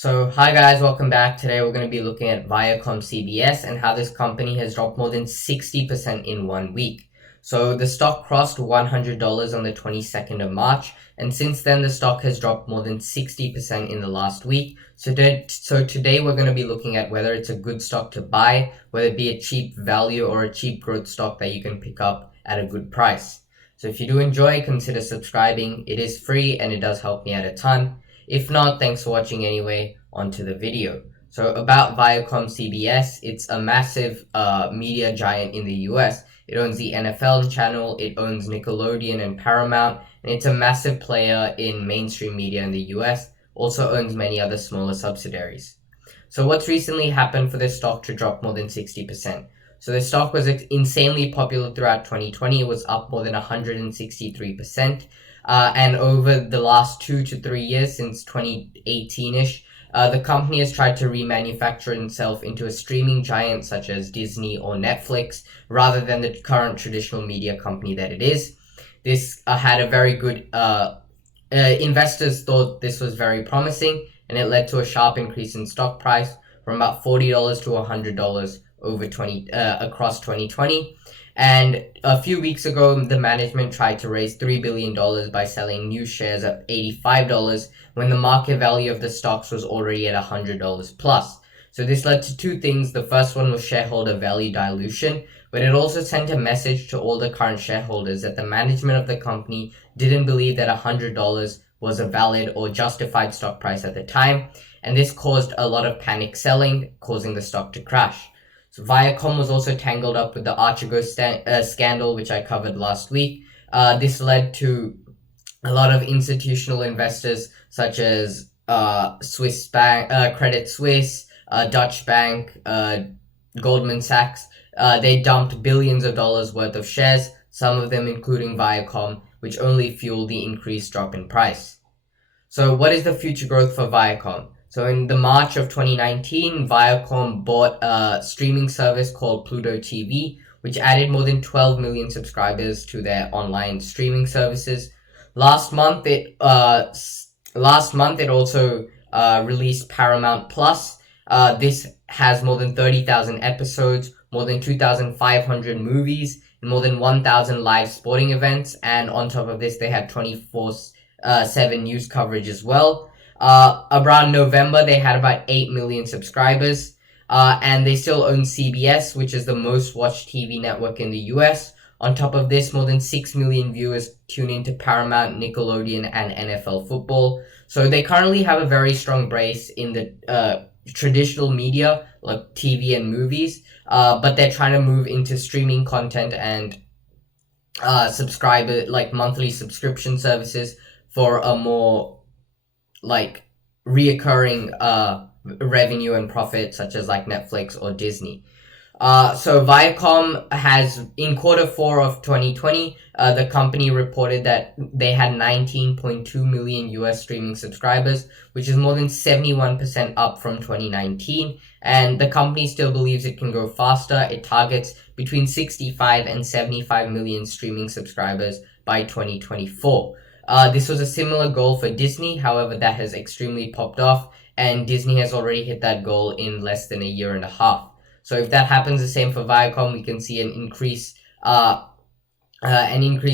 Hi guys, welcome back. Today we're going to be looking at ViacomCBS and how this company has dropped more than 60% in 1 week. So the stock crossed $100 on the 22nd of March, and since then the stock has dropped more than 60% in the last week. So today we're going to be looking at whether it's a good stock to buy, whether it be a cheap value or a cheap growth stock that you can pick up at a good price. So if you do enjoy, consider subscribing. It is free and it does help me out a ton. If not, thanks for watching anyway. Onto the video. So about ViacomCBS, it's a massive media giant in the US. It owns the NFL channel, it owns Nickelodeon and Paramount, and it's a massive player in mainstream media in the US, also owns many other smaller subsidiaries. So what's recently happened for this stock to drop more than 60%? So the stock was insanely popular throughout 2020. It was up more than 163%. And over the last 2 to 3 years, since 2018-ish, the company has tried to remanufacture itself into a streaming giant such as Disney or Netflix, rather than the current traditional media company that it is. This had a very good, investors thought this was very promising, and it led to a sharp increase in stock price from about $40 to $100 across 2020. And a few weeks ago, the management tried to raise $3 billion by selling new shares at $85 when the market value of the stocks was already at $100 plus. So this led to two things. The first one was shareholder value dilution, but it also sent a message to all the current shareholders that the management of the company didn't believe that $100 was a valid or justified stock price at the time, and this caused a lot of panic selling, causing the stock to crash. So Viacom was also tangled up with the Archego scandal, which I covered last week. This led to a lot of institutional investors, such as Swiss Bank, Credit Suisse, Dutch Bank, Goldman Sachs. They dumped billions of dollars worth of shares, some of them including Viacom, which only fueled the increased drop in price. So what is the future growth for Viacom? So in the March of 2019, Viacom bought a streaming service called Pluto TV, which added more than 12 million subscribers to their online streaming services. Last month, it also released Paramount Plus. This has more than 30,000 episodes, more than 2,500 movies, and more than 1,000 live sporting events. And on top of this, they have 24/7 news coverage as well. Around November, they had about 8 million subscribers, and they still own CBS, which is the most watched TV network in the US. On top of this, more than 6 million viewers tune into Paramount, Nickelodeon, and NFL football. So they currently have a very strong base in the traditional media, like TV and movies, but they're trying to move into streaming content and monthly subscription services for a more reoccurring revenue and profit, such as like Netflix or Disney. So Viacom has, in Q4 of 2020, the company reported that they had 19.2 million US streaming subscribers, which is more than 71% up from 2019. And the company still believes it can grow faster. It targets between 65 and 75 million streaming subscribers by 2024. This was a similar goal for Disney, however, that has extremely popped off, and Disney has already hit that goal in less than a year and a half. So if that happens the same for Viacom, we can see an increase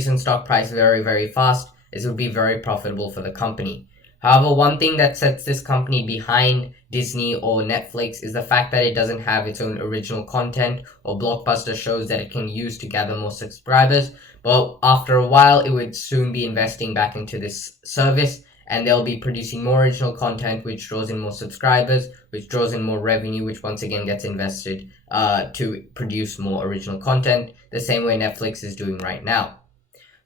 in stock price very, very fast, as it would be very profitable for the company. However, one thing that sets this company behind Disney or Netflix is the fact that it doesn't have its own original content or blockbuster shows that it can use to gather more subscribers. But after a while, it would soon be investing back into this service, and they'll be producing more original content, which draws in more subscribers, which draws in more revenue, which once again gets invested to produce more original content, the same way Netflix is doing right now.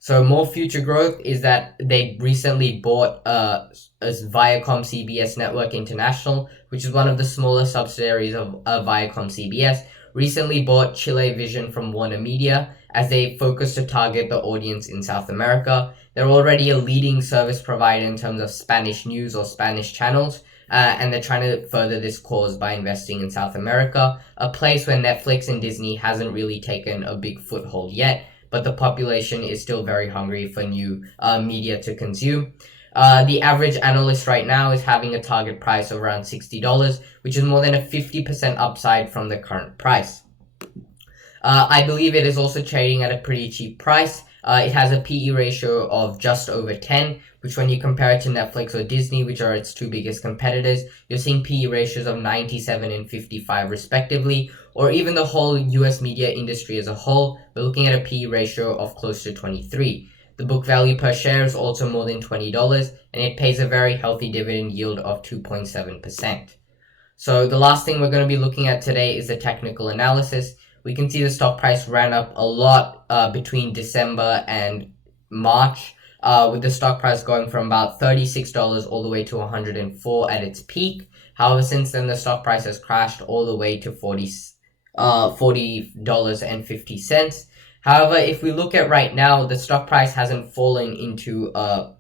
So more future growth is that they recently bought ViacomCBS Network International, which is one of the smaller subsidiaries of ViacomCBS, recently bought Chile Vision from Warner Media as they focus to target the audience in South America. They're already a leading service provider in terms of Spanish news or Spanish channels, and they're trying to further this cause by investing in South America, a place where Netflix and Disney hasn't really taken a big foothold yet, but the population is still very hungry for new media to consume. The average analyst right now is having a target price of around $60, which is more than a 50% upside from the current price. I believe it is also trading at a pretty cheap price. It has a PE ratio of just over 10, which when you compare it to Netflix or Disney, which are its two biggest competitors, you're seeing PE ratios of 97 and 55 respectively, or even the whole US media industry as a whole, we're looking at a PE ratio of close to 23. The book value per share is also more than $20, and it pays a very healthy dividend yield of 2.7%. So the last thing we're going to be looking at today is the technical analysis. We can see the stock price ran up a lot between December and March, with the stock price going from about $36 all the way to $104 at its peak. However, since then, the stock price has crashed all the way to $40.50. However, if we look at right now, the stock price hasn't fallen into a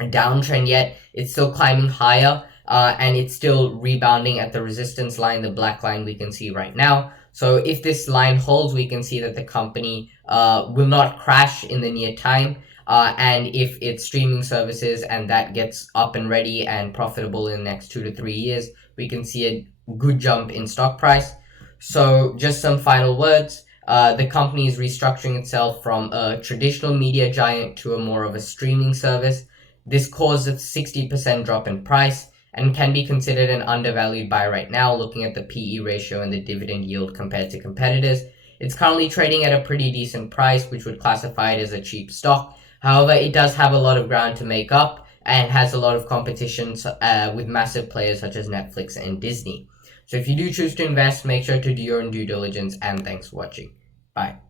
downtrend yet. It's still climbing higher, and it's still rebounding at the resistance line, the black line we can see right now. So if this line holds, we can see that the company will not crash in the near time. And if its streaming services and that gets up and ready and profitable in the next 2 to 3 years, we can see a good jump in stock price. So just some final words. The company is restructuring itself from a traditional media giant to a more of a streaming service. This caused a 60% drop in price and can be considered an undervalued buy right now, looking at the PE ratio and the dividend yield compared to competitors. It's currently trading at a pretty decent price, which would classify it as a cheap stock. However, it does have a lot of ground to make up and has a lot of competition with massive players such as Netflix and Disney. So if you do choose to invest, make sure to do your own due diligence, and thanks for watching. Bye.